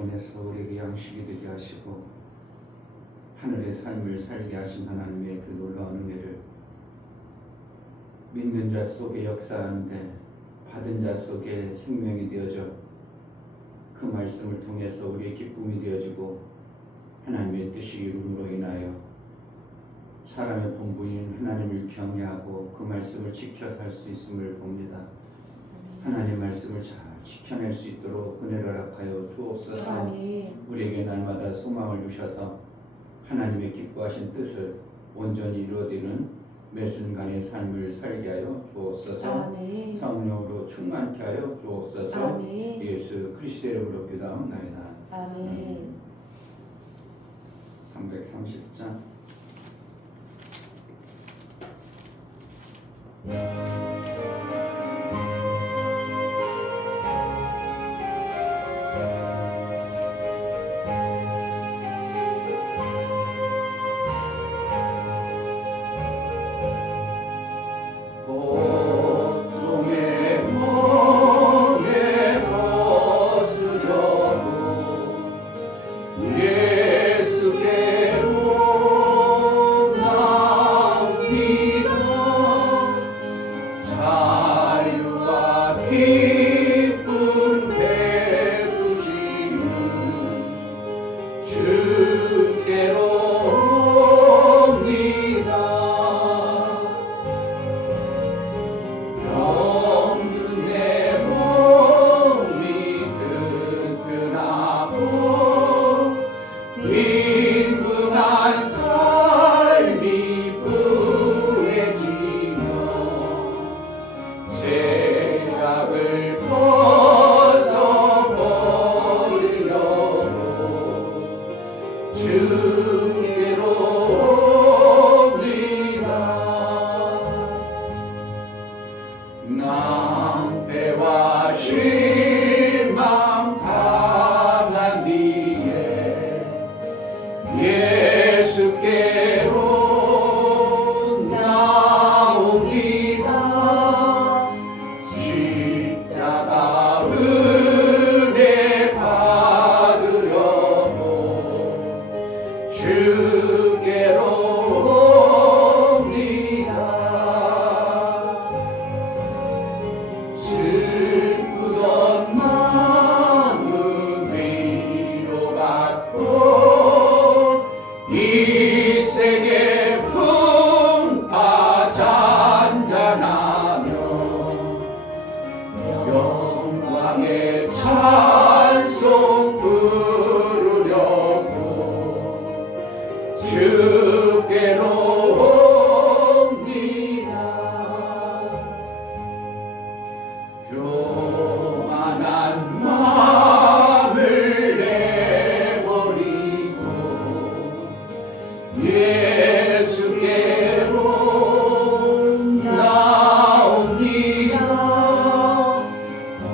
보내서 우리에게 양식이 되게 하시고 하늘의 삶을 살게 하신 하나님의 그 놀라운 은혜를 믿는 자 속에 역사하는데 받은 자 속에 생명이 되어져 그 말씀을 통해서 우리의 기쁨이 되어지고 하나님의 뜻이 이룸으로 인하여 사람의 본분인 하나님을 경외하고 그 말씀을 지켜 살 수 있음을 봅니다. 하나님 말씀을 잘 지켜낼 수 있도록 은혜를 허락하여 주옵소서. 우리에게 날마다 소망을 주셔서 하나님의 기뻐하신 뜻을 온전히 이루어지는 매 순간의 삶을 살게 하여 주옵소서. 성령으로 충만케 하여 주옵소서. 예수 그리스도의 이름으로 기도하옵나이다. 아멘. 330장 낭패와 실망 당한 뒤에 예수께로 나옵니다. 십자가 은혜 받으려고 주께로 슬프던 마음 위로받고 이 생의 풍파 잔잔하며 영광의 찬송 부르려고 주께로 교만한 마음을 내버리고 예수께로 나옵니다.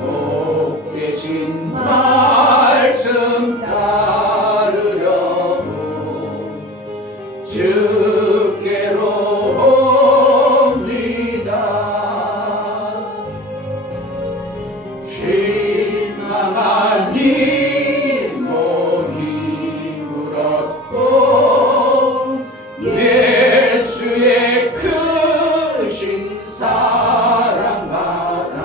복되신 말씀 따르려고 주께로 실망한 이몸이 울었고 예수의 크신 사랑 받아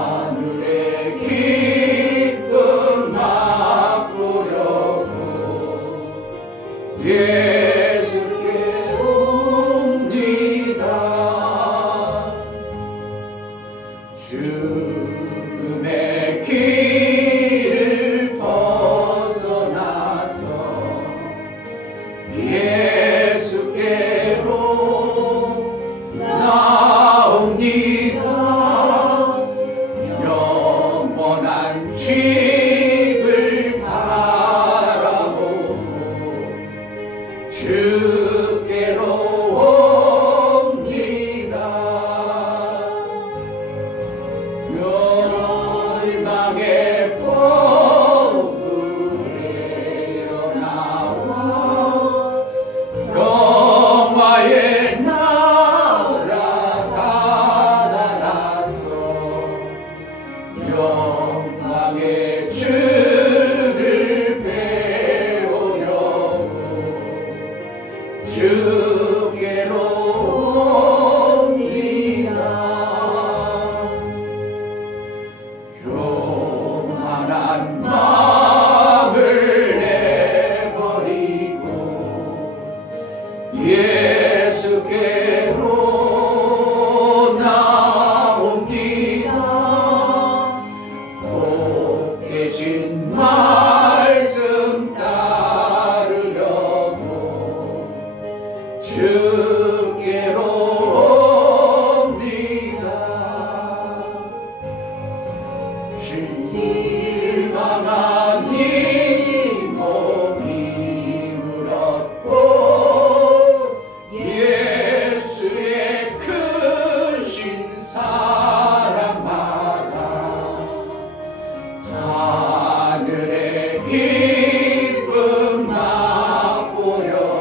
하늘의 기쁨 맛보려고 예수께 옵니다. 죽음의 길을 벗어나서 예수께로 나옵니다. 영원한 집을 바라보고 주께로 멸망의 폭우에 나와 영화의 나라 다다랐어 영광의 실망한 네 몸이 물었고 예수의 크신 사랑마다 하늘의 기쁨 맛보려고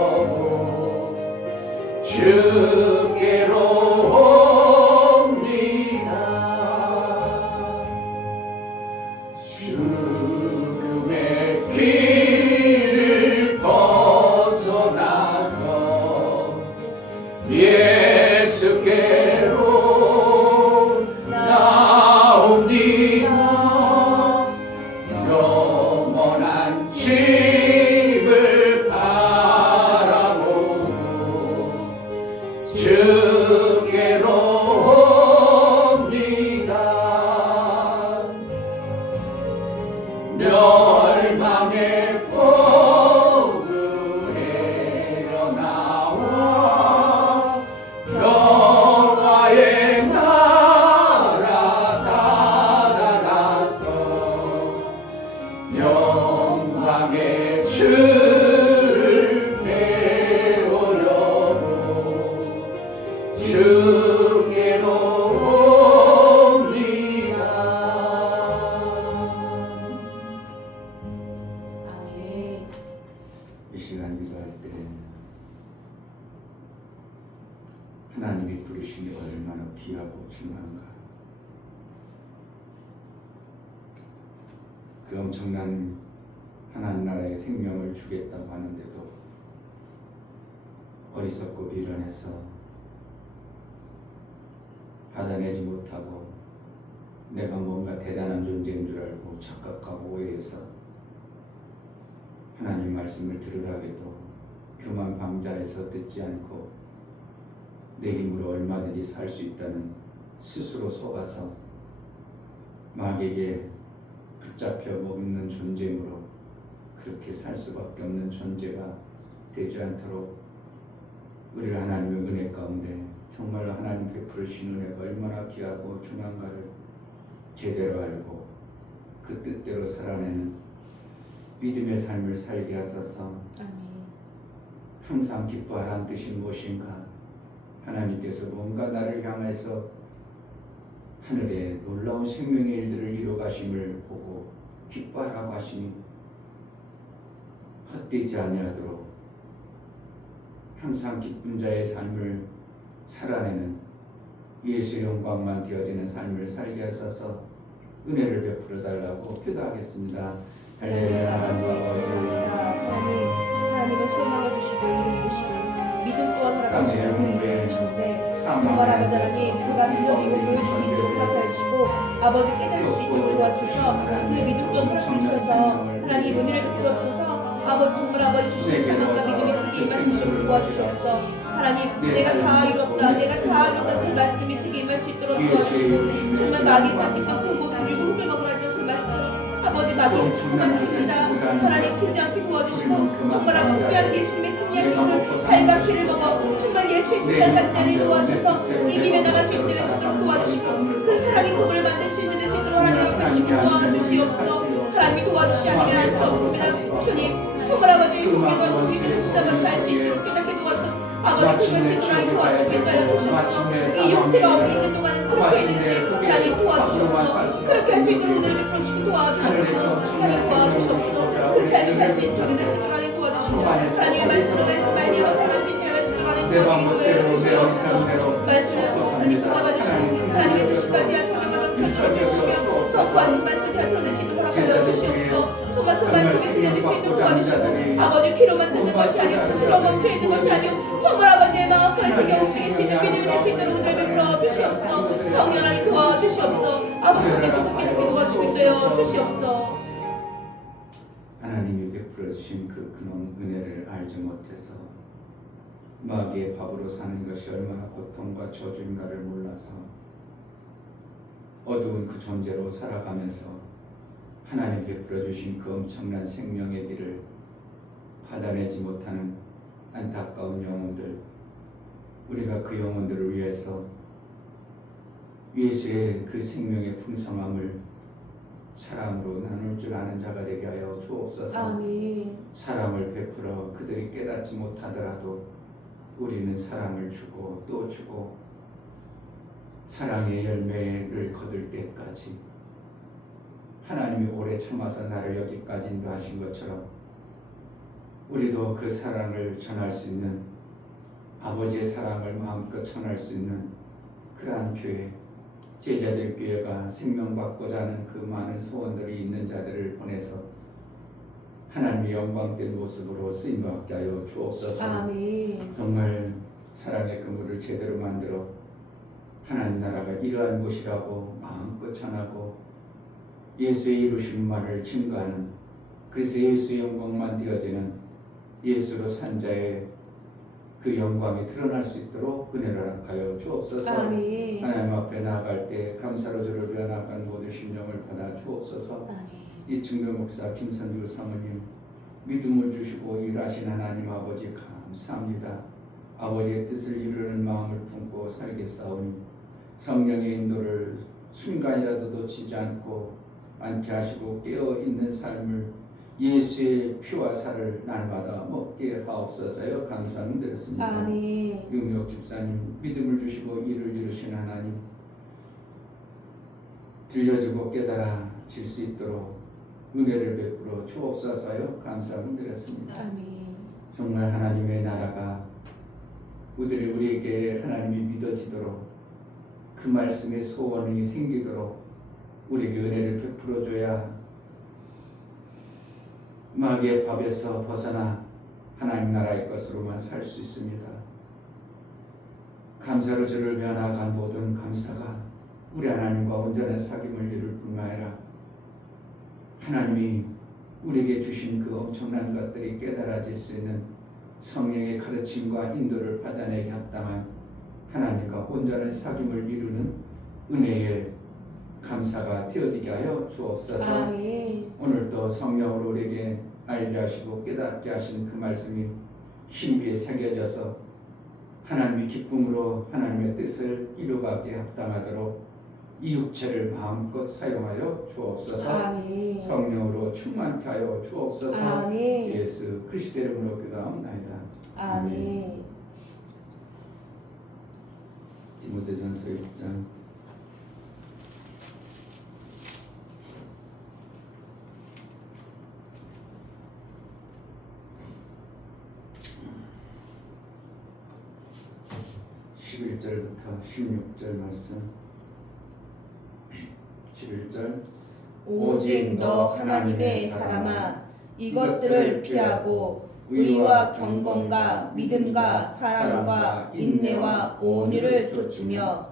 주께로 옵니다. 죽음의 길을 벗어나서 예수께로 나옵니다. 영원한 집을 바라보고 주께로 옵니다. 멸망의 포구에 나와 평화의 나라 다다라서 영광의 주를 배우려고 주께로 옵니다. 아멘. 이 시간 기도할 때 하나님이 부르심이 얼마나 귀하고 중요한가. 그 엄청난 하나님 나라의 생명을 주겠다고 하는데도 어리석고 미련해서 받아내지 못하고 내가 뭔가 대단한 존재인 줄 알고 착각하고 오해해서 하나님 말씀을 들으라게도 교만 방자해서 듣지 않고 내 힘으로 얼마든지 살 수 있다는 스스로 속아서 마귀에게 붙잡혀 먹는 존재이므로 그렇게 살 수밖에 없는 존재가 되지 않도록 우리를 하나님의 은혜 가운데 정말로 하나님 베푸르신 은혜가 얼마나 귀하고 중요한가를 제대로 알고 그 뜻대로 살아내는 믿음의 삶을 살게 하소서. 아멘. 항상 기뻐하라는 뜻이 무엇인가? 하나님께서 뭔가 나를 향해서 하늘에 놀라운 생명의 일들을 이루어가심을 보고 기뻐하라고 하시니 헛되지 아니하도록 항상 기쁜 자의 삶을 살아내는 예수의 영광만 되어지는 삶을 살게 하소서. 은혜를 베풀어 달라고 기도하겠습니다. 할렐루야. 아버지 감사합니다. 하나님은 소망을 주시고 이루를 주시고 믿음 또한 허락하시고 이루를 주시는데 정말 아버지 하나님 제가 들려드리고 보여줄 수 있도록 허락해 주시고 아버지 깨달을 수 있도록 도와주셔서 그 믿음 또한 허락해 주셔서 하나님 은혜를 베풀어 주셔서 아버지 정말 아버지 주시는 사랑과 믿음의 책에 임할 수 있도록 도와주시옵소서. 하나님 내가 다 이뤘다 내가 다 이뤘다 그 말씀이 책에 임할 수 있도록 도와주시고 정말 마귀 사기만 크고 두리고 흙을 먹으라 했던 그 말씀처럼 아버지 마귀는 자꾸만 칩니다. 하나님 치지 않게 도와주시고 정말 승리한 예수님의 승리하신 그 살과 피를 먹어 정말 예수의 생각 단단히 도와주셔서 이기며 나갈 수 있는 데서 도와주시고 그 사랑이 곡을 만들 수 있는 데서 하나님 옆에 주시고 도와주시옵소서. 하나님이 도와주시 아니면 할 수 없습니다. 주님 정말 아버지 성경과 주님께서 붙잡아 살 수 있도록 깨닫게 도와주셔서 아버지 그것을 하나님 도와주시고 있다여 주시옵소서. 이 육체가 없는 있는 동안은 그렇게 있는데 하나님 도와주시옵소서. 그렇게 할 수 있도록 은혜를 베풀어 주시고 도와주시옵소서. 하나님 도와주시옵소서. 그 삶을 살 수 있는 적이 될 수 있도록 하나님 도와주시고 하나님의 말씀으로 말씀 말미암아 살아갈 수 있게 하실 수 있도록 하나님 도와주시고 주시옵소서. 말씀을 하나님 붙잡아 주시고 하나님의 지식까지 한 조명을 들려주시며 선포하신 말씀을 잘 들어낼 수 있도록 허락하여 주시옵소서. 정말 그 말씀이 들려질 수 있도록 도와주시고 아버지 귀로만 듣는 것이 아니요 지식으로 멈춰 있는 것이 아니요 정말 아버지 내 마음 안에서 움직일 수 있는 믿음이 될 수 있도록 은혜를 베풀어 주시옵소서. 성령 하나님 도와주시옵소서. 아버지 성령도 성령께 도와주시고 있도록 주시옵소서. 하나님이 베풀어 주신 그 근원 은혜를 알지 못해서 마귀의 밥으로 사는 것이 얼마나 고통과 저주인가를 몰라서 어두운 그 존재로 살아가면서 하나님 베풀어 주신 그 엄청난 생명의 길을 받아내지 못하는 안타까운 영혼들, 우리가 그 영혼들을 위해서 예수의 그 생명의 풍성함을 사람으로 나눌 줄 아는 자가 되게 하여 주옵소서. 아멘. 사랑을 베풀어 그들이 깨닫지 못하더라도 우리는 사랑을 주고 또 주고 사랑의 열매를 거둘 때까지 하나님이 오래 참아서 나를 여기까지 인도하신 것처럼 우리도 그 사랑을 전할 수 있는, 아버지의 사랑을 마음껏 전할 수 있는 그러한 교회, 제자들 교회가 생명받고자 하는 그 많은 소원들이 있는 자들을 보내서 하나님의 영광된 모습으로 쓰임받게 하여 주옵소서. 아멘. 정말 사랑의 그물을 제대로 만들어 하나님 나라가 이러한 곳이라고 마음껏 전하고 예수의 이루신 말을 증거하는, 그래서 예수의 영광만 되어지는 예수로 산 자의 그 영광이 드러날 수 있도록 은혜를 허락하여 주옵소서. 아멘. 하나님 앞에 나아갈 때 감사로 주를 위하나간 모든 심령을 받아 주옵소서. 아멘. 이충배 목사, 김선주 사모님, 믿음을 주시고 일하신 하나님 아버지 감사합니다. 아버지의 뜻을 이루는 마음을 품고 살겠사오니 성령의 인도를 순간이라도 놓치지 않게 하시고 깨어있는 삶을 예수의 피와 살을 날마다 먹게 하옵소서요. 감사드렸습니다. 아멘. 윤혁 집사님, 믿음을 주시고 일을 이루신 하나님, 들려주고 깨달아질 수 있도록 은혜를 베풀어 주옵소서요. 감사드렸습니다. 아멘. 정말 하나님의 나라가 우리에게 하나님이 믿어지도록 그 말씀의 소원이 생기도록 우리에게 은혜를 베풀어 줘야 마귀의 밥에서 벗어나 하나님 나라의 것으로만 살 수 있습니다. 감사로 주를 변화간 모든 감사가 우리 하나님과 온전한 사귐을 이룰 뿐만 아니라 하나님이 우리에게 주신 그 엄청난 것들이 깨달아질 수 있는 성령의 가르침과 인도를 받아내기 합당한 하나님과 온전한 사귐을 이루는 은혜의 감사가 되어지게 하여 주옵소서. 아멘. 오늘도 성령으로 우리에게 알게 하시고 깨닫게 하신 그 말씀이 신비에 새겨져서 하나님의 기쁨으로 하나님의 뜻을 이루가게 합당하도록 이 육체를 마음껏 사용하여 주옵소서. 아멘. 성령으로 충만케 하여 주옵소서. 아멘. 예수 그리스도의 이름으로 기도하옵나이다. 아멘. 디모데전서 6장 11절부터 16절 말씀. 11절 오직 너 하나님의 사람아 이것들을 피하고 의와 경건과 믿음과 사랑과 인내와 온유를 좇으며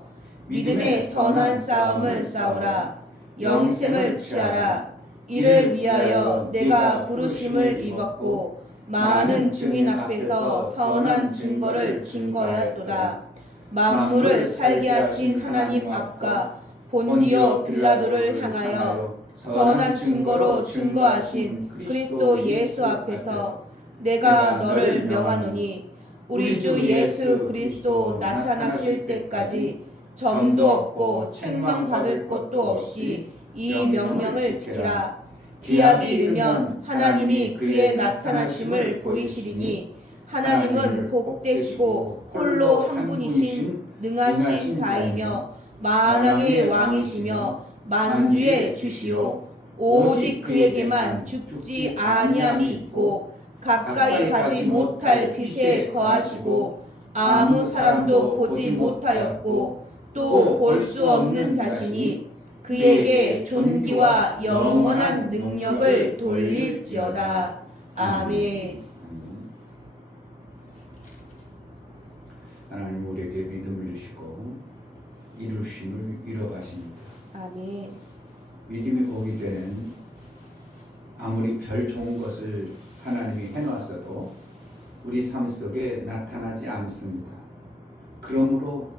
믿음의 선한 싸움을 싸우라. 영생을 취하라. 이를 위하여 내가 부르심을 입었고 많은 증인 앞에서 선한 증거를 증거하였도다. 만물을 살게 하신 하나님 앞과 본디오 빌라도를 향하여 선한 증거로 증거하신 그리스도 예수 앞에서 내가 너를 명하노니 우리 주 예수 그리스도 나타나실 때까지 점도 없고 책망받을 것도 없이 이 명령을 지키라. 기약이 이르면 하나님이 그의 나타나심을 보이시리니 하나님은 복되시고 홀로 한 분이신 능하신 자이며 만왕의 왕이시며 만주의 주시오. 오직 그에게만 죽지 아니함이 있고 가까이 가지 못할 빛에 거하시고 아무 사람도 보지 못하였고 또 볼 수 없는 자신이 그에게 존귀와 영원한 능력을 돌릴지어다. 아멘. 하나님 우리에게 믿음을 주시고 이루심을 이뤄가십니다. 아멘. 믿음이 오기 전에는 아무리 별 좋은 것을 하나님이 해놨어도 우리 삶 속에 나타나지 않습니다. 그러므로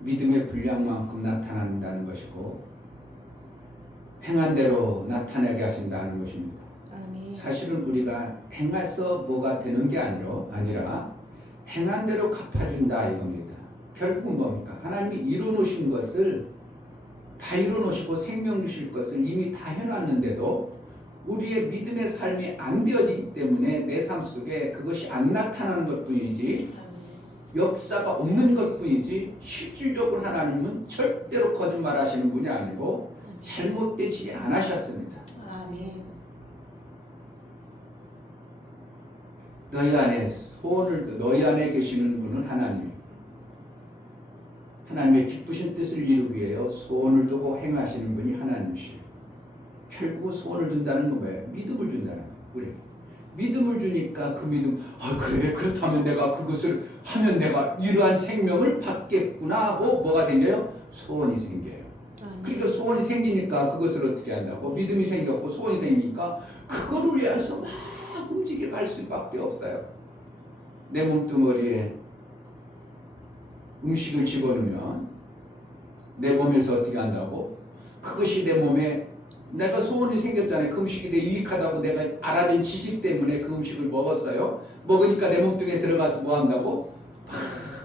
믿음의 분량만큼 나타난다는 것이고 행한 대로 나타나게 하신다는 것입니다. 아멘. 사실은 우리가 행해서 뭐가 되는 게 아니라 행한 대로 갚아준다 이겁니다. 결국은 뭡니까? 하나님이 이루어놓으신 것을 다 이루어놓으시고 생명 주실 것을 이미 다 해놨는데도 우리의 믿음의 삶이 안 되어지기 때문에 내 삶 속에 그것이 안 나타나는 것뿐이지 역사가 없는 것뿐이지 실질적으로 하나님은 절대로 거짓말하시는 분이 아니고 잘못되지 않으셨습니다. 아멘. 너희 안에 계시는 분은 하나님의 기쁘신 뜻을 이루기 위해 소원을 두고 행하시는 분이 하나님이시요. 결국 소원을 준다는 건 뭐예요? 믿음을 준다는 거예요. 우리 믿음을 주니까 그 믿음, 그래 그렇다면 내가 그것을 하면 내가 이러한 생명을 받겠구나 하고 뭐가 생겨요? 소원이 생겨요. 그러니까 소원이 생기니까 그것을 어떻게 한다고? 믿음이 생겼고 소원이 생기니까 그거를 위해서 막 움직여 갈 수밖에 없어요. 내 몸뚱어리에 음식을 집어넣으면 내 몸에서 어떻게 한다고? 그것이 내 몸에 내가 소원이 생겼잖아요. 그 음식이 내 유익하다고 내가 알아진 지식 때문에 그 음식을 먹었어요. 먹으니까 내 몸뚱이에 들어가서 뭐 한다고? 막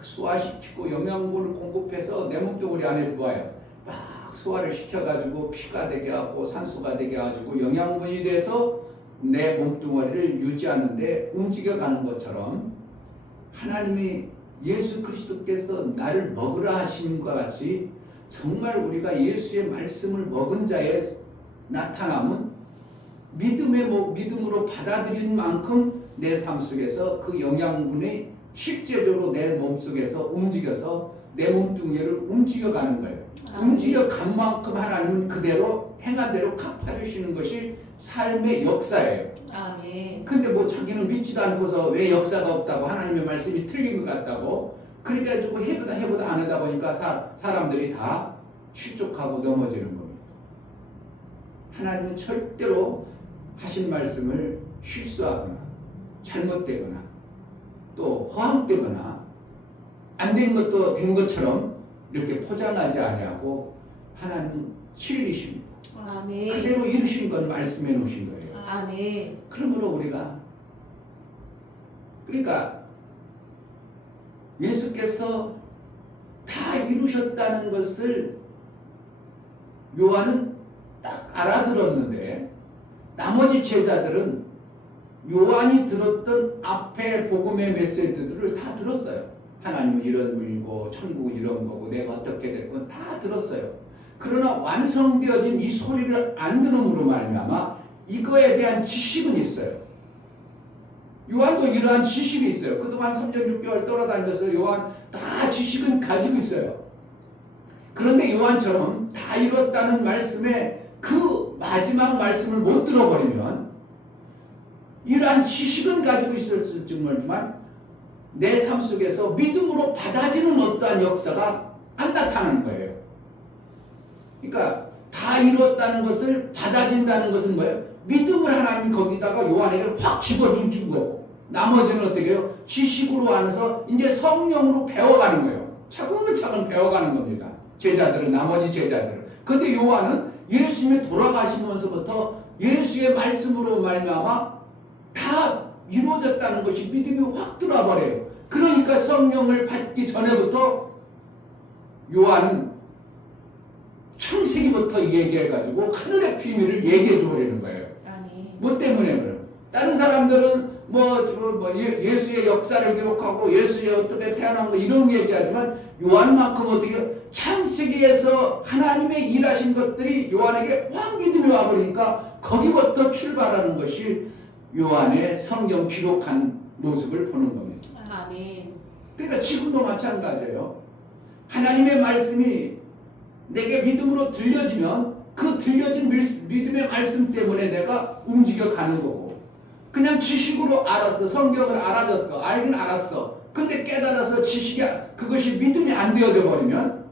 소화시키고 영양분을 공급해서 내 몸뚱어리 안에서 뭐예요? 막 소화를 시켜가지고 피가 되게 하고 산소가 되게 해가지고 영양분이 돼서 내 몸뚱어리를 유지하는데 움직여가는 것처럼 하나님이 예수 그리스도께서 나를 먹으라 하시는 것 같이 정말 우리가 예수의 말씀을 먹은 자의 나타남은 믿음으로 받아들이는 만큼 내 삶 속에서 그 영양분이 실제적으로 내 몸속에서 움직여서 내 몸뚱이를 움직여가는 거예요. 움직여간 만큼 하나님은 그대로 행한 대로 갚아주시는 것이 삶의 역사예요. 아멘. 근데 뭐 자기는 믿지도 않고서 왜 역사가 없다고 하나님의 말씀이 틀린 것 같다고 그러니까 조금 해보다 안 하다 보니까 사람들이 다 실족하고 넘어지는 겁니다. 하나님은 절대로 하신 말씀을 실수하거나 잘못되거나 또 허황되거나 안 된 것도 된 것처럼 이렇게 포장하지 아니하고 하나님은 진리십니다. 아멘. 그대로 이루신 건 말씀해 놓으신 거예요. 아멘. 그러므로 그러니까 예수께서 다 이루셨다는 것을 요한은 딱 알아들었는데 나머지 제자들은 요한이 들었던 앞에 복음의 메시지들을 다 들었어요. 하나님은 이런 분이고 천국은 이런 거고 내가 어떻게 됐건 다 들었어요. 그러나 완성되어진 이 소리를 안 들음으로 말미암아 이거에 대한 지식은 있어요. 요한도 이러한 지식이 있어요. 그동안 3년 6개월 돌아다니면서 요한 다 지식은 가지고 있어요. 그런데 요한처럼 다 이뤘다는 말씀에 그 마지막 말씀을 못 들어버리면 이러한 지식은 가지고 있을지 모르지만 내 삶 속에서 믿음으로 받아지는 어떠한 역사가 안 나타나는 거예요. 그러니까 다 이뤘다는 것을 받아진다는 것은 뭐예요? 믿음을 하나님이 거기다가 요한에게 확 집어준 거고 나머지는 어떻게 해요? 지식으로 안에서 이제 성령으로 배워가는 거예요. 차근차근 배워가는 겁니다. 나머지 제자들은. 근데 요한은 예수님이 돌아가시면서부터 예수의 말씀으로 말미암아 다 이루어졌다는 것이 믿음이 확 들어와 버려요. 그러니까 성령을 받기 전에부터 요한은 창세기부터 얘기해가지고 하늘의 비밀을 얘기해 줘버리는 거예요. 뭐 때문에 그래요? 다른 사람들은 예수의 역사를 기록하고 예수의 어떻게 태어난 거 이런 얘기하지만 요한만큼 어떻게 창세기에서 하나님의 일하신 것들이 요한에게 확 믿음이 와버리니까 거기부터 출발하는 것이 요한의 성경 기록한 모습을 보는 겁니다. 아멘. 그러니까 지금도 마찬가지예요. 하나님의 말씀이 내게 믿음으로 들려지면 그 들려진 믿음의 말씀 때문에 내가 움직여 가는 거고 그냥 지식으로 알았어. 성경을 알아졌어. 알긴 알았어. 근데 깨달아서 그것이 믿음이 안 되어져 버리면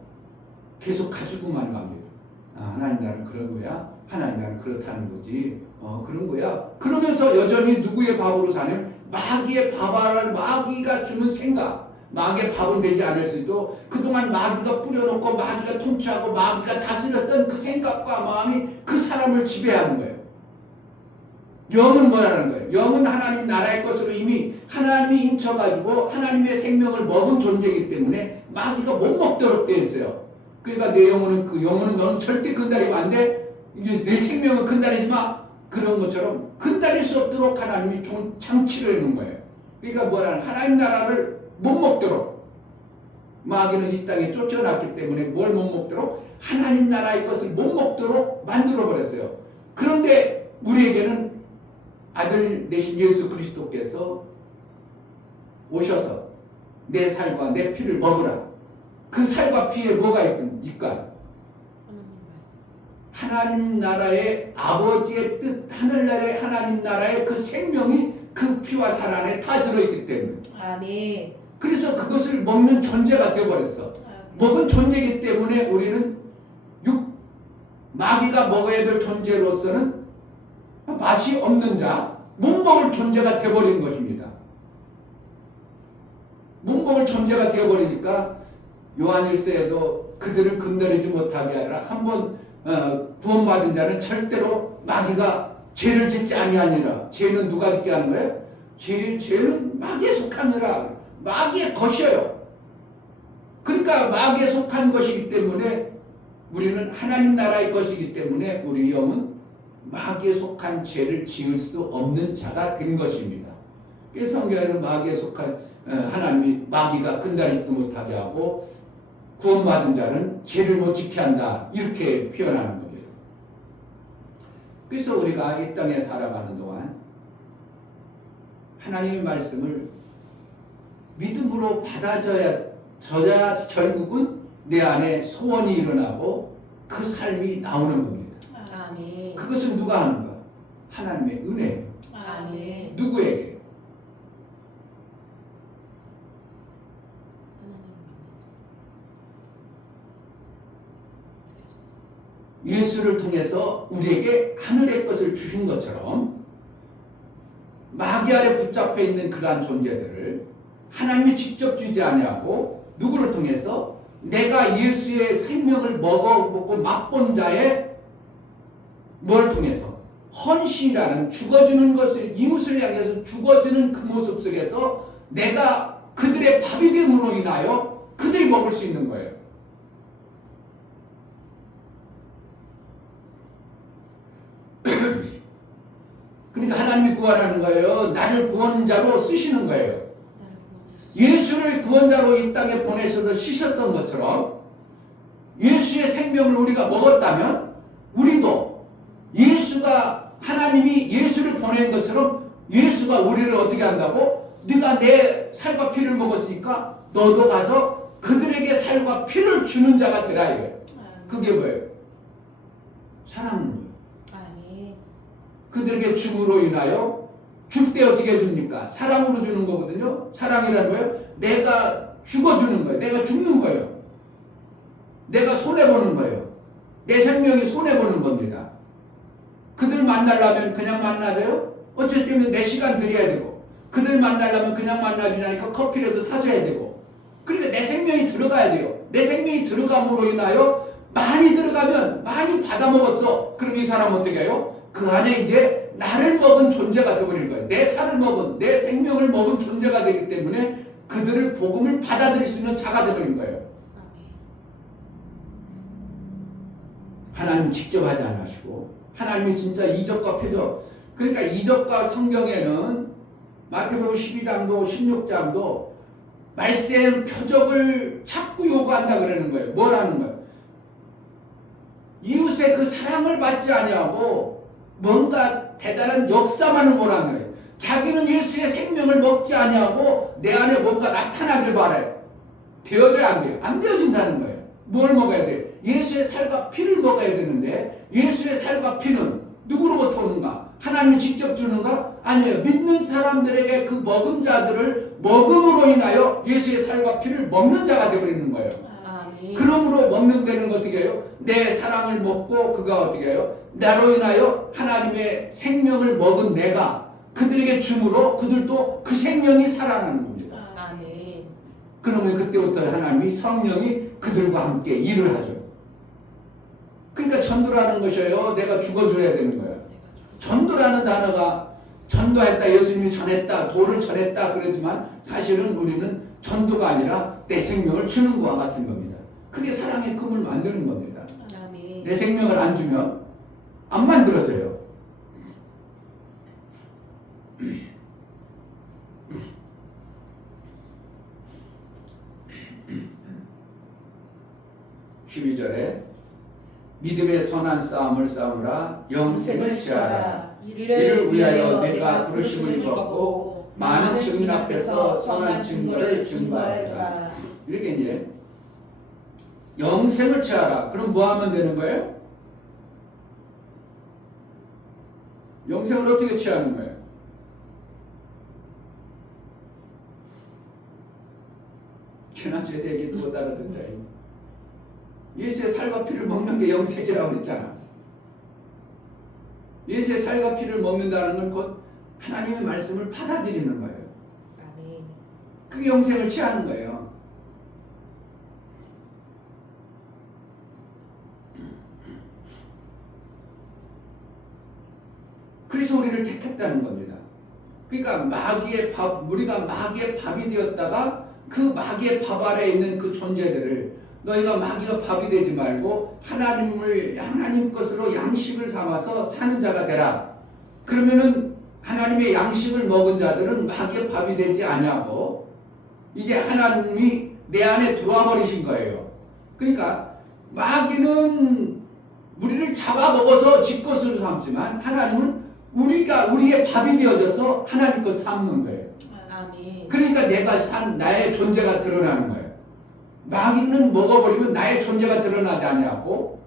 계속 가지고만 갑니다. 하나님 나는 그런 거야. 하나님 나는 그렇다는 거지. 그런 거야. 그러면서 여전히 누구의 밥으로 사냐면 마귀가 주는 생각. 마귀의 밥은 되지 않을 수도 그동안 마귀가 뿌려놓고 마귀가 통치하고 마귀가 다스렸던 그 생각과 마음이 그 사람을 지배하는 거예요. 영은 뭐라는 거예요? 영은 하나님 나라의 것으로 이미 하나님이 인쳐가지고 하나님의 생명을 먹은 존재이기 때문에 마귀가 못 먹도록 되어 있어요. 그러니까 내 영혼은 그 영혼은 너는 절대 건드리면 안 돼. 이게 내 생명은 건드리지 마. 그런 것처럼 건드릴 수 없도록 하나님이 좋은 장치를 해놓은 거예요. 그러니까 뭐라는 하나님 나라를 못 먹도록 마귀는 이 땅에 쫓아놨기 때문에 뭘 못 먹도록 하나님 나라의 것을 못 먹도록 만들어 버렸어요. 그런데 우리에게는 아들 되신 예수 그리스도께서 오셔서 내 살과 내 피를 먹으라. 그 살과 피에 뭐가 있습니까? 하나님 나라의 아버지의 뜻, 하늘나라의 하나님 나라의 그 생명이 그 피와 살 안에 다 들어있기 때문에. 아멘. 그래서 그것을 먹는 존재가 되어버렸어. 먹은 존재이기 때문에 우리는 마귀가 먹어야 될 존재로서는 맛이 없는 자, 못 먹을 존재가 되어버린 것입니다. 못 먹을 존재가 되어버리니까 요한일서에도 그들을 건드리지 못하게 하라. 한번 구원받은 자는 절대로 마귀가 죄를 짓지 아니하니라. 죄는 누가 짓게 하는 거예요? 죄는 마귀에 속하니라. 마귀의 것이에요. 그러니까 마귀에 속한 것이기 때문에 우리는 하나님 나라의 것이기 때문에 우리 영은 마귀에 속한 죄를 지을 수 없는 자가 된 것입니다. 그래서 성경에서 마귀에 속한 하나님이 마귀가 건드리지도 못하게 하고 구원받은 자는 죄를 못 지게 한다. 이렇게 표현하는 겁니다. 그래서 우리가 이 땅에 살아가는 동안 하나님의 말씀을 믿음으로 받아줘야 결국은 내 안에 소원이 일어나고 그 삶이 나오는 겁니다. 아멘. 그것은 누가 하는가? 하나님의 은혜예요. 아멘. 누구에게? 예수를 통해서 우리에게 하늘의 것을 주신 것처럼 마귀 아래 붙잡혀 있는 그러한 존재들을 하나님이 직접 주지 아니하고 누구를 통해서 내가 예수의 생명을 먹고 맛본 자의 뭘 통해서 헌신이라는 죽어주는 것을 이웃을 향해서 죽어주는 그 모습 속에서 내가 그들의 밥이 됨으로 인하여 그들이 먹을 수 있는 거예요. 그러니까 하나님이 구원하는 거예요. 나를 구원자로 쓰시는 거예요. 예수를 구원자로 이 땅에 보내셔서 씻었던 것처럼 예수의 생명을 우리가 먹었다면 우리도 예수가 하나님이 예수를 보낸 것처럼 예수가 우리를 어떻게 한다고? 네가 내 살과 피를 먹었으니까 너도 가서 그들에게 살과 피를 주는 자가 되라 이거예요. 그게 뭐예요? 사랑은 거예요. 그들에게 죽음으로 인하여 줄 때 어떻게 줍니까? 사랑으로 주는 거거든요. 사랑이라는 거예요. 내가 죽어주는 거예요. 내가 죽는 거예요. 내가 손해보는 거예요. 내 생명이 손해보는 겁니다. 그들 만나려면 그냥 만나줘요? 어쩔 때면 내 시간 드려야 되고 그들 만나려면 그냥 만나주지 않으니까 커피라도 사줘야 되고 그러니까 내 생명이 들어가야 돼요. 내 생명이 들어감으로 인하여 많이 들어가면 많이 받아먹었어. 그럼 이 사람 어떻게 해요? 그 안에 이제 나를 먹은 존재가 되어버린 거예요. 내 살을 먹은, 내 생명을 먹은 존재가 되기 때문에 그들을 복음을 받아들일 수 있는 자가 되어버린 거예요. 하나님은 직접 하지 않으시고 하나님이 진짜 이적과 표적. 그러니까 이적과 성경에는 마태복음 12장도 16장도 말씀 표적을 자꾸 요구한다 그러는 거예요. 뭐라는 거예요? 이웃의 그 사랑을 받지 아니하고 뭔가 대단한 역사만을 보라는 거예요. 자기는 예수의 생명을 먹지 아니하고 내 안에 뭔가 나타나길 바라요. 되어져야 안 돼요. 안 되어진다는 거예요. 뭘 먹어야 돼요? 예수의 살과 피를 먹어야 되는데 예수의 살과 피는 누구로부터 오는가? 하나님이 직접 주는가? 아니에요. 믿는 사람들에게 그 먹은 자들을 먹음으로 인하여 예수의 살과 피를 먹는 자가 되어버리는 거예요. 그러므로 먹는다는 거 어떻게 해요? 내 사랑을 먹고 그가 어떻게 해요? 나로 인하여 하나님의 생명을 먹은 내가 그들에게 줌으로 그들도 그 생명이 살아나는 겁니다. 아멘. 그러면 그때부터 하나님이 성령이 그들과 함께 일을 하죠. 그러니까 전도라는 것이에요. 내가 죽어줘야 되는 거예요. 전도라는 단어가 전도했다, 예수님이 전했다, 도를 전했다 그러지만 사실은 우리는 전도가 아니라 내 생명을 주는 것과 같은 겁니다. 그게 사랑의 금을 만드는 겁니다. 아멘. 내 생명을 안 주면 안 만들어져요. 12절에 믿음의 선한 싸움을 싸우라 영생을 취하라. 이를 위하여 내가 부르심을 받고 많은 증인 앞에서 선한 증거를 증거하였다. 이렇게 이제 영생을 취하라. 그럼 뭐 하면 되는 거예요? 영생을 어떻게 취하는 거예요? 지난주에 얘기 또 따라 듣자. 예수의 살과 피를 먹는 게 영생이라고 그랬잖아. 예수의 살과 피를 먹는다는 건 곧 하나님의 말씀을 받아들이는 거예요. 아멘. 그게 영생을 취하는 거예요. 그래서 우리를 택했다는 겁니다. 그러니까 마귀의 밥, 우리가 마귀의 밥이 되었다가 그 마귀의 밥 아래에 있는 그 존재들을 너희가 마귀가 밥이 되지 말고 하나님 것으로 양식을 삼아서 사는 자가 되라. 그러면은 하나님의 양식을 먹은 자들은 마귀의 밥이 되지 아니하고 이제 하나님이 내 안에 들어와 버리신 거예요. 그러니까 마귀는 우리를 잡아먹어서 지 것으로 삼지만 하나님은 우리의 밥이 되어져서 하나님 것 삼는 거예요. 아멘. 그러니까 나의 존재가 드러나는 거예요. 마귀는 먹어버리면 나의 존재가 드러나지 아니하고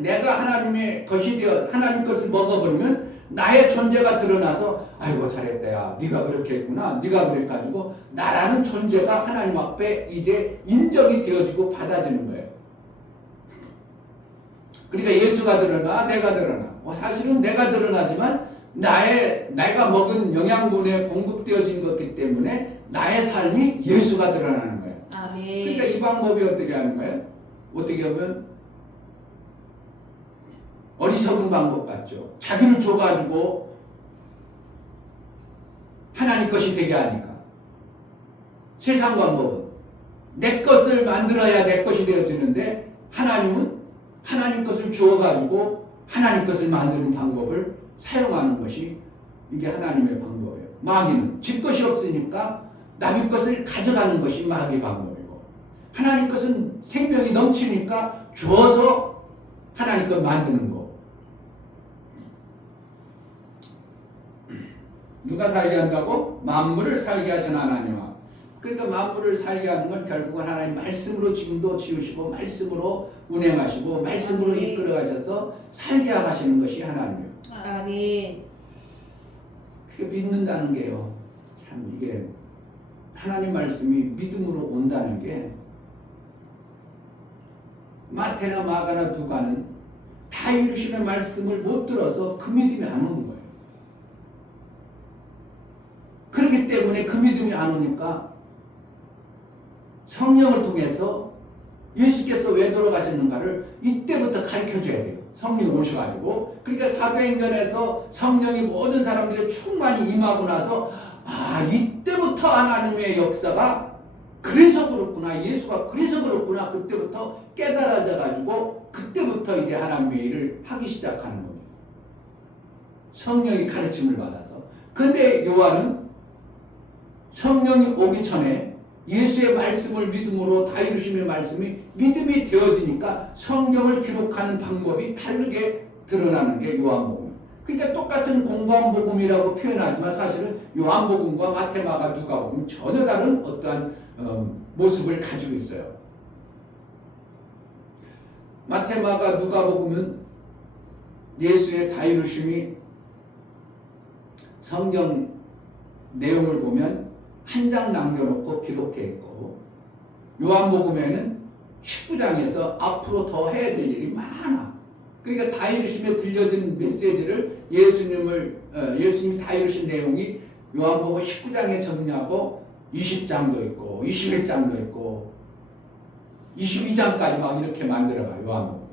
내가 하나님의 것이 되어 하나님 것을 먹어버리면 나의 존재가 드러나서 아이고 잘했다 야 네가 그렇게 했구나 네가 그래 가지고 나라는 존재가 하나님 앞에 이제 인정이 되어지고 받아지는 거예요. 그러니까 예수가 드러나 내가 드러나 사실은 내가 드러나지만 내가 먹은 영양분에 공급되어진 것이기 때문에 나의 삶이 예수가 드러나는 거예요. 아멘. 그러니까 이 방법이 어떻게 하는 거예요? 어떻게 보면 어리석은 방법 같죠. 자기를 줘가지고 하나님 것이 되게 하니까. 세상 방법은 내 것을 만들어야 내 것이 되어지는데 하나님은 하나님 것을 주어가지고 하나님 것을 만드는 방법을 사용하는 것이 이게 하나님의 방법이에요. 마귀는 집 것이 없으니까 남의 것을 가져가는 것이 마귀의 방법이고 하나님 것은 생명이 넘치니까 주어서 하나님 것 만드는 거. 누가 살게 한다고? 만물을 살게 하신 하나님아. 그러니까 만물을 살게 하는 건 결국은 하나님 말씀으로 지금도 지으시고 말씀으로 운행하시고 말씀으로 이끌어 가셔서 살게 하시는 것이 하나님이에요. 아멘. 그게 믿는다는 게요. 참 이게 하나님 말씀이 믿음으로 온다는 게 마태나 마가나 누가는 다 이루시는 말씀을 못 들어서 그 믿음이 안 오는 거예요. 그렇기 때문에 그 믿음이 안 오니까 성령을 통해서 예수께서 왜 돌아가셨는가를 이때부터 가르쳐줘야 돼요. 성령이 오셔가지고. 그러니까 사도행전에서 성령이 모든 사람들에게 충만히 임하고 나서 이때부터 하나님의 역사가 그래서 그렇구나, 예수가 그래서 그렇구나, 그때부터 깨달아져가지고 그때부터 이제 하나님의 일을 하기 시작하는 겁니다. 성령이 가르침을 받아서. 근데 요한은 성령이 오기 전에 예수의 말씀을 믿음으로 다 이루심의 말씀이 믿음이 되어지니까 성경을 기록하는 방법이 다르게 드러나는 게 요한복음. 그러니까 똑같은 공관복음이라고 표현하지만 사실은 요한복음과 마태마가 누가복음 전혀 다른 어떠한 모습을 가지고 있어요. 마태마가 누가복음은 예수의 다 이루심이 성경 내용을 보면 한 장 남겨놓고 기록해 있고 요한복음에는 19장에서 앞으로 더 해야 될 일이 많아. 그러니까 다 이루심에 들려진 메시지를 예수님이 다 이루신 내용이 요한복음 19장에 정리하고 20장도 있고 21장도 있고 22장까지 막 이렇게 만들어가요. 요한복음.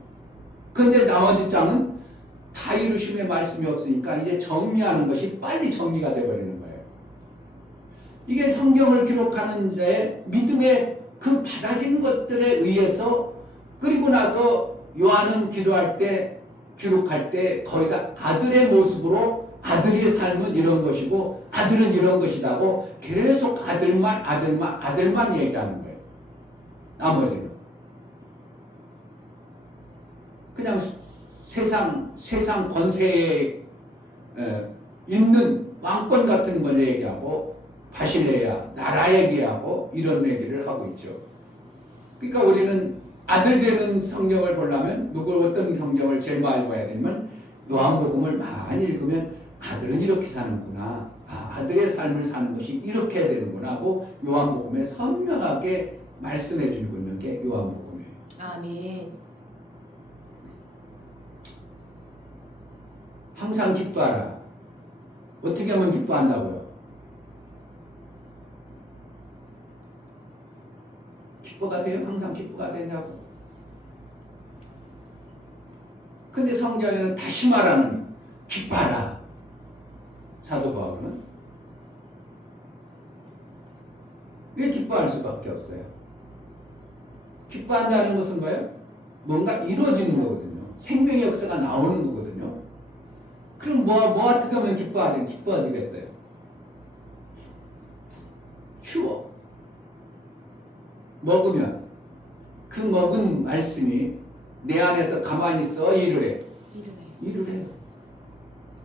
그런데 나머지 장은 다 이루심의 말씀이 없으니까 이제 정리하는 것이 빨리 정리가 되어버리는 거예요. 이게 성경을 기록하는 자의 믿음의 그 받아진 것들에 의해서 그리고 나서 요한은 기도할 때 기록할 때 거의 다 아들의 모습으로 아들의 삶은 이런 것이고 아들은 이런 것이라고 계속 아들만 얘기하는 거예요. 나머지는 그냥 세상 권세에 있는 왕권 같은 걸 얘기하고 바실레야 나라 얘기하고 이런 얘기를 하고 있죠. 그러니까 우리는 아들 되는 성경을 보려면 어떤 성경을 제일 많이 봐야 되냐면 요한복음을 많이 읽으면 아들은 이렇게 사는구나. 아들의 삶을 사는 것이 이렇게 해야 되는구나 하고 요한복음에 선명하게 말씀해 주고 있는 게 요한복음이에요. 아멘. 항상 기뻐하라. 어떻게 하면 기뻐한다고요? 기뻐가 돼요? 항상 기뻐가 되냐고. 근데 성경에는 다시 말하는 기뻐하라. 사도 바울은 왜 기뻐할 수밖에 없어요? 기뻐한다는 것은 뭐예요? 뭔가 이루어지는 거거든요. 생명의 역사가 나오는 거거든요. 그럼 뭐 어떻게 하면 기뻐하지겠어요? 쉬워. 먹으면 그 먹은 말씀이 내 안에서 가만히 있어 일을 해. 일을 해요.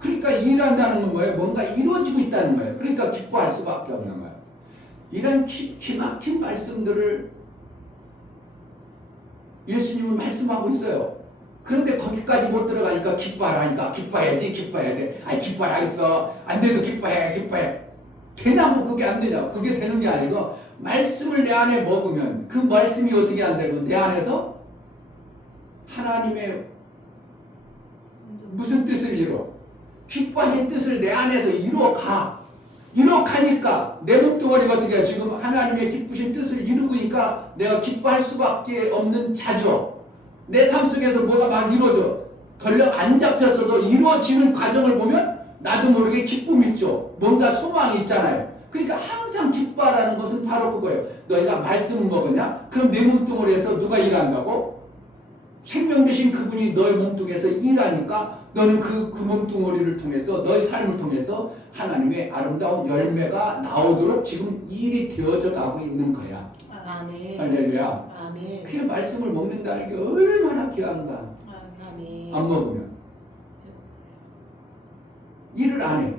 그러니까 일한다는 건 뭐예요? 뭔가 이루어지고 있다는 거예요. 그러니까 기뻐할 수밖에 없는 거예요. 이런 기막힌 말씀들을 예수님은 말씀하고 있어요. 그런데 거기까지 못 들어가니까 기뻐하라니까 기뻐해야지 기뻐해야 돼. 아이 기뻐하라 했어. 안 돼도 기뻐해. 되냐고 그게 안 되냐고. 그게 되는 게 아니고 말씀을 내 안에 먹으면 그 말씀이 어떻게 안 되고 내 안에서 하나님의 무슨 뜻을 이루어? 기뻐의 뜻을 내 안에서 이루어가니까 내 몸뚱아리가 어떻게 해? 지금 하나님의 기쁘신 뜻을 이루니까 내가 기뻐할 수밖에 없는 자죠. 내 삶 속에서 뭐가 막 이루어져. 덜렁 안 잡혔어도 이루어지는 과정을 보면 나도 모르게 기쁨이 있죠. 뭔가 소망이 있잖아요. 그러니까 항상 기뻐하라는 것은 바로 그거예요. 너희가 말씀을 먹으냐? 그럼 내 몸뚱아리에서 누가 일한다고? 생명 되신 그분이 너의 몸뚱아리에서 일하니까 너는 그 몸뚱아리를 통해서 너의 삶을 통해서 하나님의 아름다운 열매가 나오도록 지금 일이 되어져 가고 있는 거야. 아멘. 할렐루야. 아멘. 그 말씀을 먹는다는 게 얼마나 귀한가. 아멘. 안 먹으면 일을 안 해.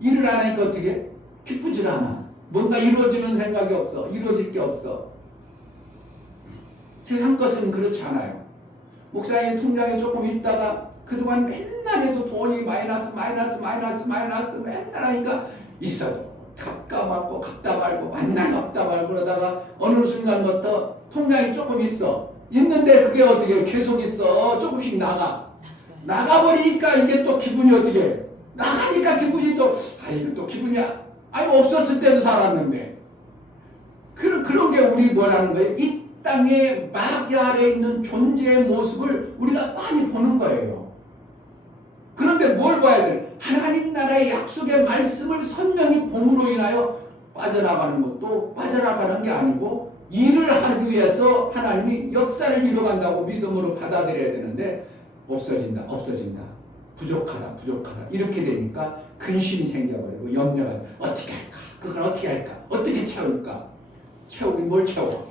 일을 안 하니까 어떻게? 기쁘질 않아. 뭔가 이루어지는 생각이 없어. 이루어질 게 없어. 세상 것은 그렇지 않아요. 목사님 통장에 조금 있다가 그동안 맨날 해도 돈이 마이너스 맨날 하니까 있어도 갚다 말고 맨날 갚다 말고 그러다가 어느 순간부터 통장이 조금 있어. 있는데 그게 어떻게 계속 있어. 조금씩 나가버리니까 이게 또 기분이 어떻게 해? 나가니까 기분이 또 이거 또 기분이야. 없었을 때도 살았는데 그런 게 우리 뭐라는 거예요? 이 땅에 마귀 아래에 있는 존재의 모습을 우리가 많이 보는 거예요. 그런데 뭘 봐야 돼? 하나님 나라의 약속의 말씀을 선명히 봄으로 인하여 빠져나가는 것도 빠져나가는 게 아니고 일을 하기 위해서 하나님이 역사를 이루어간다고 믿음으로 받아들여야 되는데 없어진다. 부족하다. 이렇게 되니까 근심이 생겨버리고 염려가 어떻게 할까? 그걸 어떻게 할까? 어떻게 채울까? 채우긴 뭘 채워?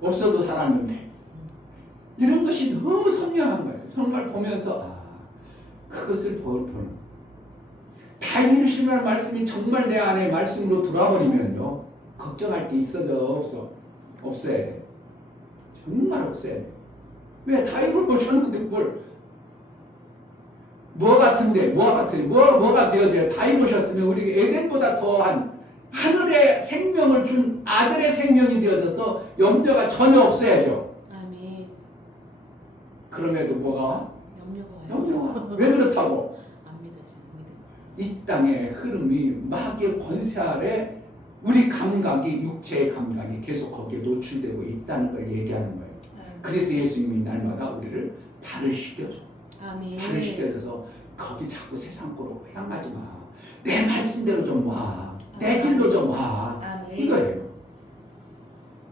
없어도 살았는데 이런 것이 너무 선명한 거예요. 정말 보면서 그것을 보는 다행히 심한 말씀이 정말 내 안에 말씀으로 들어와버리면요 걱정할 게 있어도 없어야 돼. 정말 없어야 돼. 왜 다행을 보셨는데 뭐가 되어져야 다행을 보셨으면 우리 에덴보다 더한 하늘의 생명을 준 아들의 생명이 되어져서 염려가 전혀 없어야죠. 아멘. 그럼에도 뭐가 와? 염려가 와요. 염려가 와. 왜 그렇다고? 안 믿어지는 이 땅의 흐름이 마귀의 권세 아래 우리 감각이 육체의 감각이 계속 거기에 노출되고 있다는 걸 얘기하는 거예요. 그래서 예수님이 날마다 우리를 발을 시켜줘. 아멘. 발을 시켜줘서 거기 자꾸 세상 거로 향하지 마. 내 말씀대로 좀 와. 내 길로 좀 와. 아멘. 이거예요.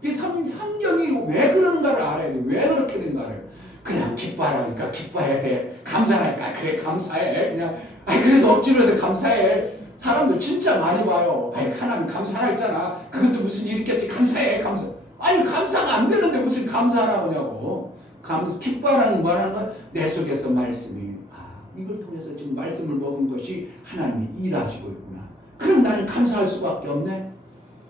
성경이 왜 그러는가를 알아야 돼. 왜 그렇게 된가를. 그냥 기뻐하라니까 기뻐해야 돼. 감사하니까 그래 감사해. 그냥 그래도 억지로 해도 감사해. 사람들 진짜 많이 봐요. 하나님 감사하라 했잖아. 그것도 무슨 일 있겠지. 감사해 감사. 감사가 안 되는데 무슨 감사하라고. 기뻐하라는 말하는 건 내 속에서 말씀이 이걸 통해서 지금 말씀을 먹은 것이 하나님이 일하시고 있구나. 그럼 나는 감사할 수밖에 없네.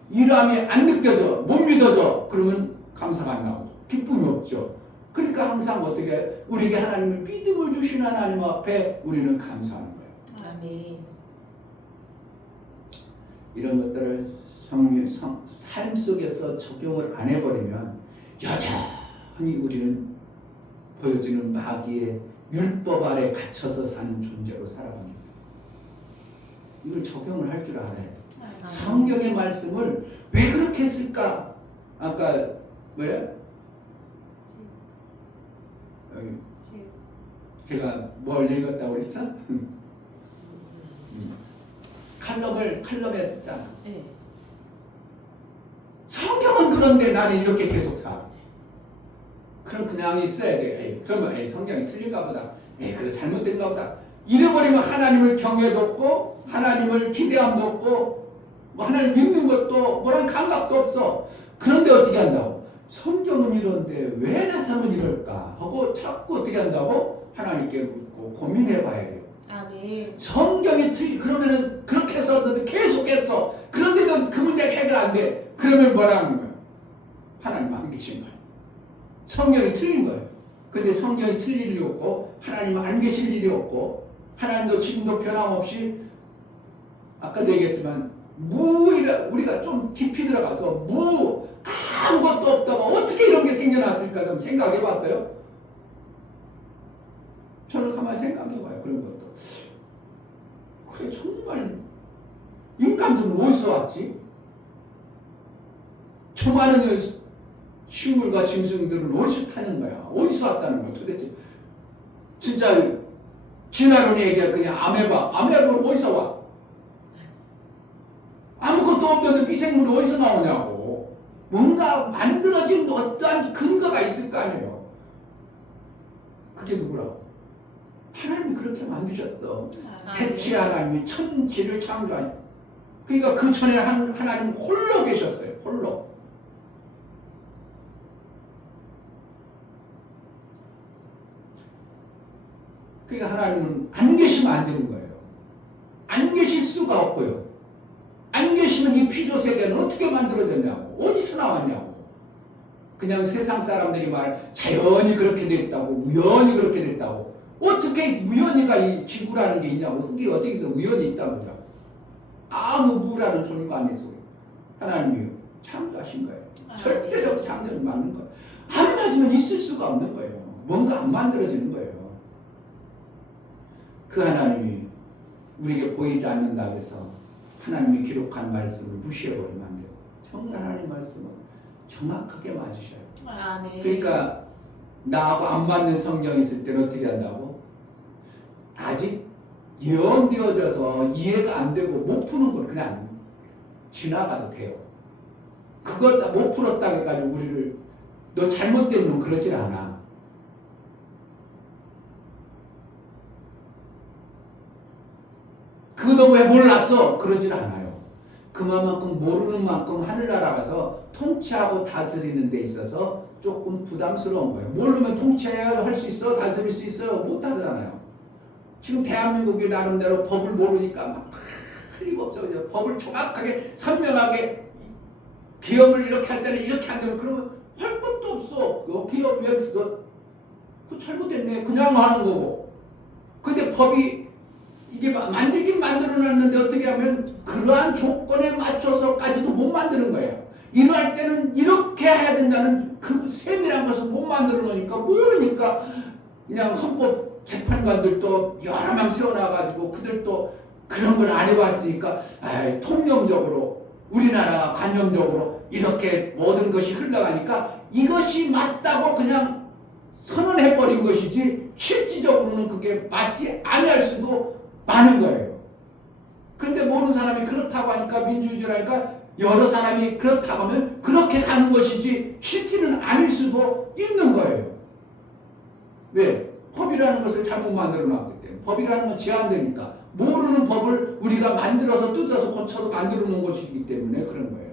일함이 안 느껴져, 못 믿어져. 그러면 감사가 안 나오죠. 기쁨이 없죠. 그러니까 항상 어떻게 우리에게 하나님을 믿음을 주신 하나님 앞에 우리는 감사하는 거예요. 아멘. 이런 것들을 삶 속에서 적용을 안 해버리면 여전히 우리는 보여지는 마귀의 율법 아래 갇혀서 사는 존재로 살아갑니다. 이걸 적용을 할 줄 알아야 돼요. 성경의 말씀을 왜 그렇게 했을까? 아까 뭐야? 제가 뭘 읽었다고 그랬어? 칼럼에 썼잖아. 네. 성경은 그런데 나는 이렇게 계속 살아. 그럼 그냥 있어야 돼. 그러면 성경이 틀린가 보다. 그거 잘못된가 보다. 이래버리면 하나님을 경외도 없고 하나님을 기대함도 없고 뭐 하나님 믿는 것도 뭐란 감각도 없어. 그런데 어떻게 한다고? 성경은 이런데 왜 내 삶은 이럴까? 하고 자꾸 어떻게 한다고? 하나님께 묻고 고민해 봐야 돼요. 아멘. 성경이 그러면은 그렇게 해서 계속해서 그런데도 그 문제가 해결 안 돼. 그러면 뭐라는 거야? 하나님 안 계신 거야. 성경이 틀린 거예요. 근데 성경이 틀릴 일이 없고 하나님은 안 계실 일이 없고 하나님도 지금도 변함없이 아까도 얘기했지만 우리가 좀 깊이 들어가서 아무것도 없다가 어떻게 이런 게 생겨났을까 좀 생각해 봤어요? 저는 가만히 생각해 봐요. 그런 것도. 그래 정말 인간들은 어디서 왔지? 저 많은 식물과 짐승들은 어디서 타는 거야? 어디서 왔다는 거야 도대체? 진짜 진화론에 얘기할 그냥 아메바는 어디서 와? 아무것도 없는데 미생물이 어디서 나오냐고. 뭔가 만들어진 어떠한 근거가 있을 거 아니에요. 그게 누구라고? 하나님이 그렇게 만드셨어. 대체 하나님이 천지를 창조하니. 그러니까 그 전에 하나님 홀로 계셨어요. 홀로. 그러니까 하나님은 안 계시면 안 되는 거예요. 안 계실 수가 없고요. 안 계시면 이 피조세계는 어떻게 만들어졌냐고. 어디서 나왔냐고. 그냥 세상 사람들이 자연이 그렇게 됐다고. 우연히 그렇게 됐다고. 어떻게 우연히가 이 지구라는 게 있냐고. 흙이 어디서 우연히 있다고 하냐고. 아무 무라는 존재가 안에서 하나님이 창조하신 거예요. 절대적 창조는 맞는 거예요. 안 맞으면 있을 수가 없는 거예요. 뭔가 안 만들어지는 거예요. 그 하나님이 우리에게 보이지 않는다고 해서 하나님이 기록한 말씀을 무시해버리면 안 돼요. 정말 하나님 말씀은 정확하게 맞으셔요. 아멘. 그러니까 나하고 안 맞는 성경이 있을 때는 어떻게 한다고? 아직 예언되어져서 이해가 안 되고 못 푸는 걸 그냥 지나가도 돼요. 그거 못 풀었다고 해가지고 우리를 너 잘못된 놈 그러질 않아. 그거 왜 몰랐어? 그러질 않아요. 그만큼 모르는 만큼 하늘나라 가서 통치하고 다스리는 데 있어서 조금 부담스러운 거예요. 모르면 통치할 수 있어? 다스릴 수 있어요? 못하잖아요. 지금 대한민국이 나름대로 법을 모르니까 막 틀림없어. 법을 정확하게 선명하게 기업을 이렇게 할 때는 이렇게 안 되면 그러면 할 것도 없어. 기업 왜 그거 잘못됐네. 그냥 하는 거고. 근데 법이 이게 만들긴 만들어놨는데 어떻게 하면 그러한 조건에 맞춰서까지도 못 만드는 거예요. 이러할 때는 이렇게 해야 된다는 그 세밀한 것을 못 만들어 놓으니까 모르니까 그냥 헌법 재판관들도 여러 명 세워놔가지고 그들도 그런 걸 안 해봤으니까 통념적으로 우리나라 관념적으로 이렇게 모든 것이 흘러가니까 이것이 맞다고 그냥 선언해버린 것이지 실질적으로는 그게 맞지 아니할 수도 많은 거예요. 그런데 모르는 사람이 그렇다고 하니까 민주주의라니까 여러 사람이 그렇다고 하면 그렇게 가는 것이지 쉽지는 않을 수도 있는 거예요. 왜? 법이라는 것을 잘못 만들어 놨기 때문에. 법이라는 건 제한되니까. 모르는 법을 우리가 만들어서 뜯어서 고쳐서 만들어 놓은 것이기 때문에 그런 거예요.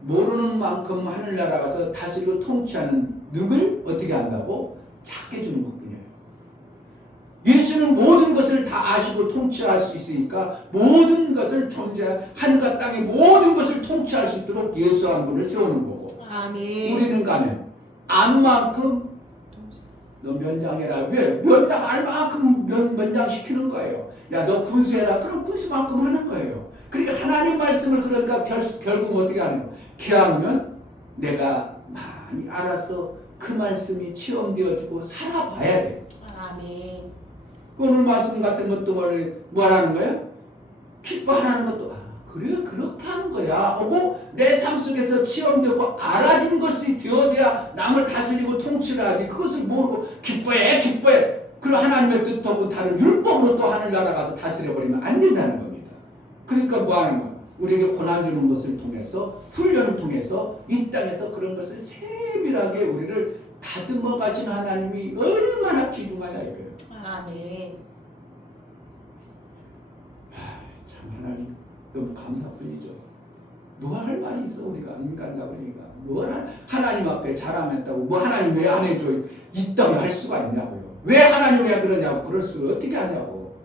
모르는 만큼 하늘나라 가서 다스리고 통치하는 능을 어떻게 한다고? 작게 주는 것뿐이에요. 예수는 모든 것을 다 아시고 통치할 수 있으니까 모든 것을 하늘과 땅의 모든 것을 통치할 수 있도록 예수 한 분을 세우는 거고, 아멘. 우리는 가면 안만큼 너 면장해라. 왜? 면장할 만큼 면장시키는 거예요. 야, 너 군수해라. 그럼 군수만큼 하는 거예요. 그러니까 하나님 말씀을 그러니까 결국 어떻게 하는 거예요? 기왕이면 내가 많이 알아서 그 말씀이 체험되어지고 살아봐야 돼. 아멘. 오늘 말씀 같은 것도 뭐라는 거예요? 기뻐하는 것도 그래 그렇게 하는 거야 하고 내 삶 속에서 체험되고 알아진 것이 되어져야 남을 다스리고 통치를 하지. 그것을 모르고 기뻐해 그리고 하나님의 뜻하고 다른 율법으로 또 하늘나라 가서 다스려버리면 안 된다는 겁니다. 그러니까 뭐 하는 거야? 우리에게 고난 주는 것을 통해서 훈련을 통해서 이 땅에서 그런 것을 세밀하게 우리를 다듬어 가신 하나님이 얼마나 귀중하냐 이거예요. 아멘. 참 하나님 너무 감사뿐이죠. 뭐 할 말이 있어 우리가 인간이다 보니까 하나님 앞에 자랑했다고 뭐 하나님 왜 안 해줘 있다고 할 수가 있냐고요. 왜 하나님 왜 그러냐고 그럴 수 어떻게 하냐고.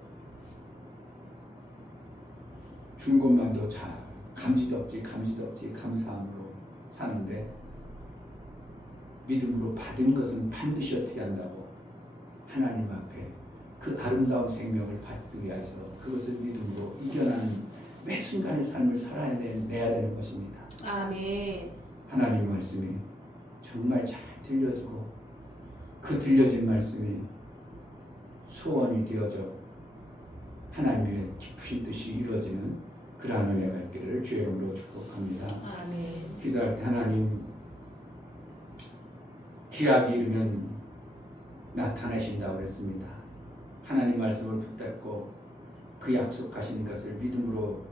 준 것만도 잘 감지도 없지 감사함으로 사는데 믿음으로 받은 것은 반드시 어떻게 한다고 하나님 앞에 그 아름다운 생명을 받기 위해서 그것을 믿음으로 이겨나는 매 순간의 삶을 살아야 내야 되는 것입니다. 아멘. 하나님 말씀이 정말 잘 들려지고 그 들려진 말씀이 소원이 되어져 하나님의 깊으신 뜻이 이루어지는 그러한 은혜가 있기를 주의 이름으로 축복합니다. 아멘. 기도할 때 하나님 기약이 이르면 나타나신다고 그랬습니다. 하나님 말씀을 붙잡고 그 약속하신 것을 믿음으로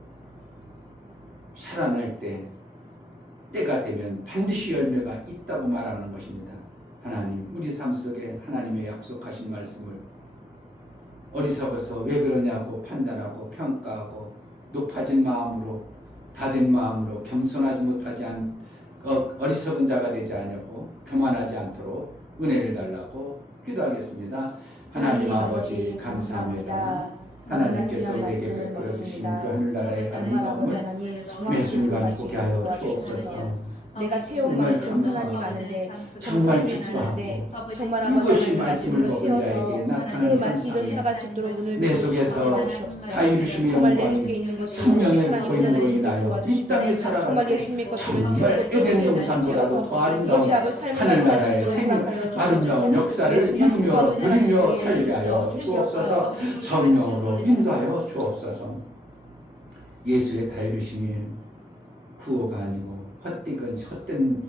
살아날 때가 되면 반드시 열매가 있다고 말하는 것입니다. 하나님 우리 삶 속에 하나님의 약속하신 말씀을 어리석어서 왜 그러냐고 판단하고 평가하고 높아진 마음으로 다된 마음으로 겸손하지 못하지 어리석은 자가 되지 않냐고 교만하지 않도록 은혜를 달라고 기도하겠습니다. 하나님 아버지 감사합니다. 하나님께서 우리에게 베풀어 주신 그 하늘나라의 아름다움을 매 순간 보게 하여 주옵소서. 내가 채운 만큼 하나님 많은데 정말 기쁘는데 정말 그것이 말씀을 먹은 자에게 그 나타나는 말씀을 현상이에요. 살아갈 수 있도록 오늘 내 속에서 다 이루심이 정말 내 속에 있는 것이 성령의 하나님 보임으로 드러내시길 인하여 이 도와주시고 땅에 정말 살아갈 예수님의 때 것들을 정말 에덴 동산보다도 더 아름다운 하늘나라의 아름다운 역사를 이루며 누리며 살게 하여 주옵소서. 성령으로 인도하여 주옵소서. 예수의 다 이루심이 구호가 아니고 헛된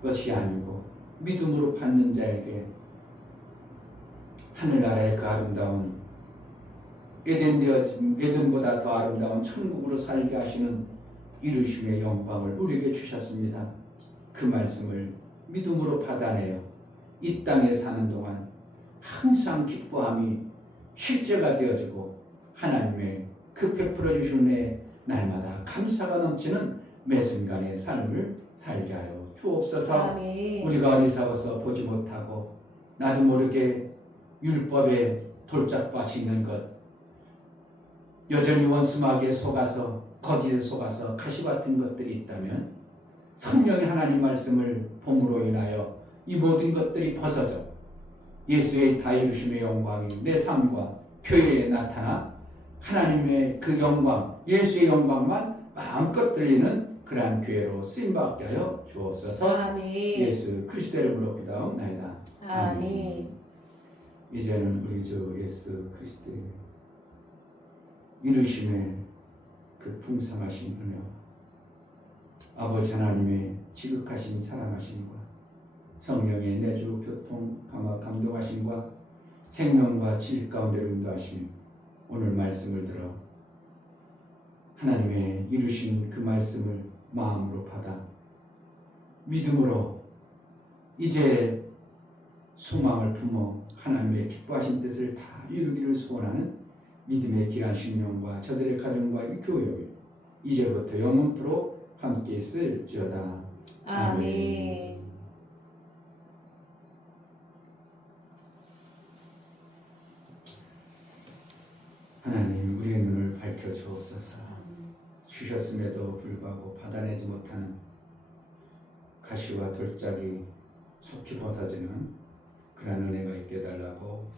것이 아니고 믿음으로 받는 자에게 하늘나라의 그 아름다운 에덴보다 더 아름다운 천국으로 살게 하시는 이루심의 영광을 우리에게 주셨습니다. 그 말씀을 믿음으로 받아내어 이 땅에 사는 동안 항상 기뻐함이 실제가 되어지고 하나님의 그 베풀어 주신 은혜 날마다 감사가 넘치는 매 순간의 삶을 살게 하여 주옵소서. 아멘. 우리가 어리석어서 보지 못하고 나도 모르게 율법에 돌짝밭이 있는 것, 여전히 원수막에 속아서 거짓에 속아서 가시 같은 것들이 있다면 성령의 하나님 말씀을 봄으로 인하여 이 모든 것들이 벗어져 예수의 다 이루심의 영광이 내 삶과 교회에 나타나 하나님의 그 영광, 예수의 영광만 마음껏 들리는 그러한 교회로 쓰임받게 하여 주옵소서. 아멘. 예수 그리스도의 이름으로 기도하옵나이다. 아멘. 이제는 우리 주 예수 그리스도의 이루심의 그 풍성하신 은혜, 아버지 하나님의 지극하신 사랑하심과 성령의 내주 교통 감화 감동하심과 생명과 진리 가운데로 인도하심, 오늘 말씀을 들어 하나님의 이루신 그 말씀을 마음으로 받아 믿음으로 이제 소망을 품어 하나님의 기뻐하신 뜻을 다 이루기를 소원하는 믿음의 귀한 신령과 저들의 가정과 이 교회 이제부터 영원토록 함께 있을지어다. 아멘. 하나님 우리의 눈을 밝혀 주옵소서. 주셨음에도 불구하고 받아내지 못하는 가시와 돌짝이 속히 벗어지는 그런 은혜가 있게 달라고,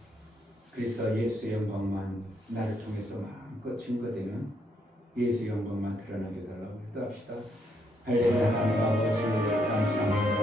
그래서 예수의 영광만 나를 통해서 마음껏 증거되는 예수 영광만 드러나게 달라고 기도합시다. 할렐루야. 하나님 아버지 감사합니다.